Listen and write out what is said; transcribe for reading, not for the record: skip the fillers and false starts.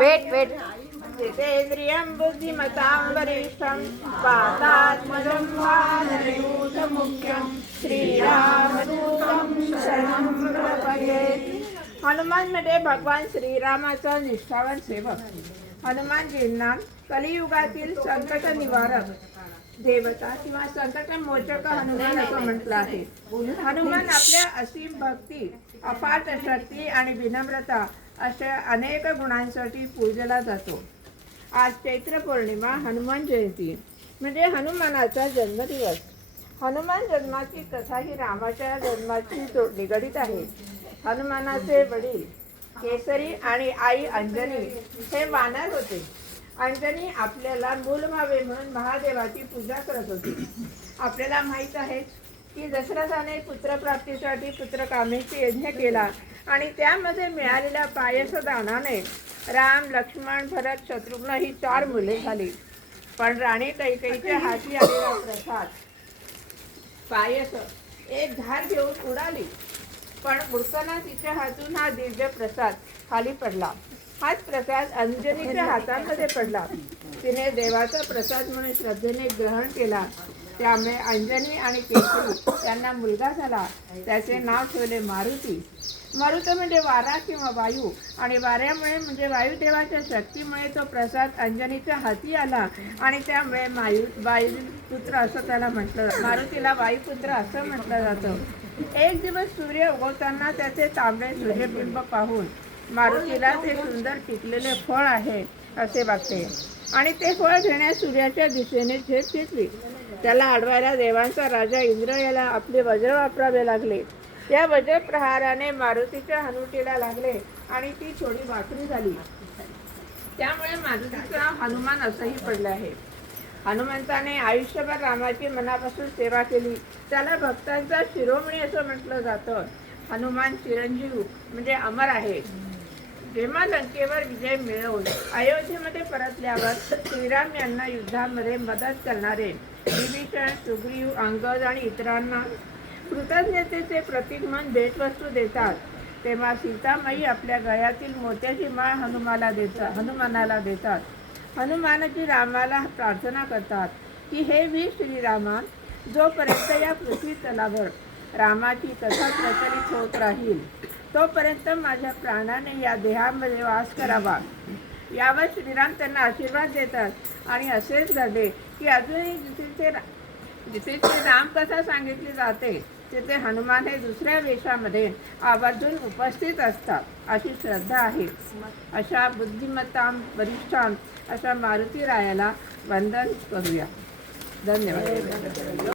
Weight जितेन्द्रियं बुद्धिमतां वरिष्ठं वातात्मजं वानरयूथमुख्यं श्रीरामदूतं शरणं प्रपद्ये। हनुमान म्हणजे भगवान श्रीरामाचा निष्ठावान सेवक। हनुमानजींना कलियुगातील संकट निवारक देवता किंवा संकट मोचक हनुमान असं म्हटलं आहे। हनुमान आपल्या असीम भक्ती, अफाट शक्ती आणि विनम्रता अशा अनेक गुणांसाठी पूजला जातो। आज चैत्र पौर्णिमा हनुमान जयंती म्हणजे हनुमानाचा जन्मदिवस। हनुमान जन्माची कथा ही रामाच्या जन्माची निगडीत आहे। हनुमानाचे वडील केसरी आणि आई अंजनी हे वानर होते। अंजनी आपल्याला मूल व्हावे म्हणून महादेवाची पूजा करत होती। आपल्याला माहित आहे की दशरथाने पुत्रप्राप्तीसाठी पुत्रकामेची यज्ञ केला आणि त्यामध्ये मिळालेल्या पायस दानाने राम, लक्ष्मण, भरत, शत्रुघ्न ही 4 मुले झाली। पण राणी कैकेयीच्या हाती आलेला प्रसाद पायस एक धार घेऊन उडाली, पण उडताना तिच्या हातून हा दिव्य प्रसाद खाली पडला। हाच प्रसाद अंजनीच्या हातामध्ये पडला। तिने देवाचा प्रसाद म्हणून श्रद्धेने ग्रहण केला। त्यामुळे अंजनी आणि केसरी यांना मुलगा झाला। त्याचे नाव ठेवले मारुती। मारुत म्हणजे वारा किंवा वायू, आणि वाऱ्यामुळे म्हणजे वायुदेवाच्या शक्तीमुळे तो प्रसाद अंजनीच्या हाती आला आणि त्यामुळे वायुपुत्र असं त्याला म्हटलं। मारुतीला वायुपुत्र असं म्हटलं जातं। एक दिवस सूर्य उगवताना त्याचे तांबडे सूर्यबिंब पाहून मारुतीला ते सुंदर पिकलेले फळ आहे असे वाटते आणि ते फळ घेण्यास सूर्याच्या दिशेने झेप घेतली। त्याला अडवायला देवांचा राजा इंद्र याला आपले वज्र वापरावे लागले। या वज्रप्रहाराने मारुतीच्या हनुवटीला लागले आणि ती थोडी वाकडी झाली। त्यामुळे मारुतीचं नाव हनुमान असंही पडलं आहे। हनुमंताने आयुष्यभर रामाची मनापासून सेवा केली। त्याला भक्तांचा शिरोमणी असं म्हटलं जातं। हनुमान चिरंजीव म्हणजे अमर आहे। जेव्हा लंकेवर विजय मिळवून अयोध्येमध्ये परतल्यावर श्रीराम यांना युद्धामध्ये मदत करणारे विभीषण, सुग्रीव, अंगद आणि इतरांना कृतज्ञतेचे प्रतीक म्हणून भेटवस्तू देतात, तेव्हा सीतामाई आपल्या गळ्यातील मोत्याची माळ हनुमानाला देतात। हनुमानजी रामाला प्रार्थना करतात की हे वीर श्रीरामा, जोपर्यंत या पृथ्वी तलावर रामाची कथा प्रचलित होत राहील तोपर्यंत माझ्या प्राणाने या देहामध्ये वास करावा। यावर श्रीराम त्यांना आशीर्वाद देतात आणि असेच घडले की अजूनही जिथे रामकथा सांगितली जाते तिथे हनुमान हे दुसऱ्या वेशामध्ये आवर्जून उपस्थित असतात अशी श्रद्धा आहे। अशा बुद्धिमत्तां वरिष्ठां अशा मारुती रायाला वंदन करूया। धन्यवाद।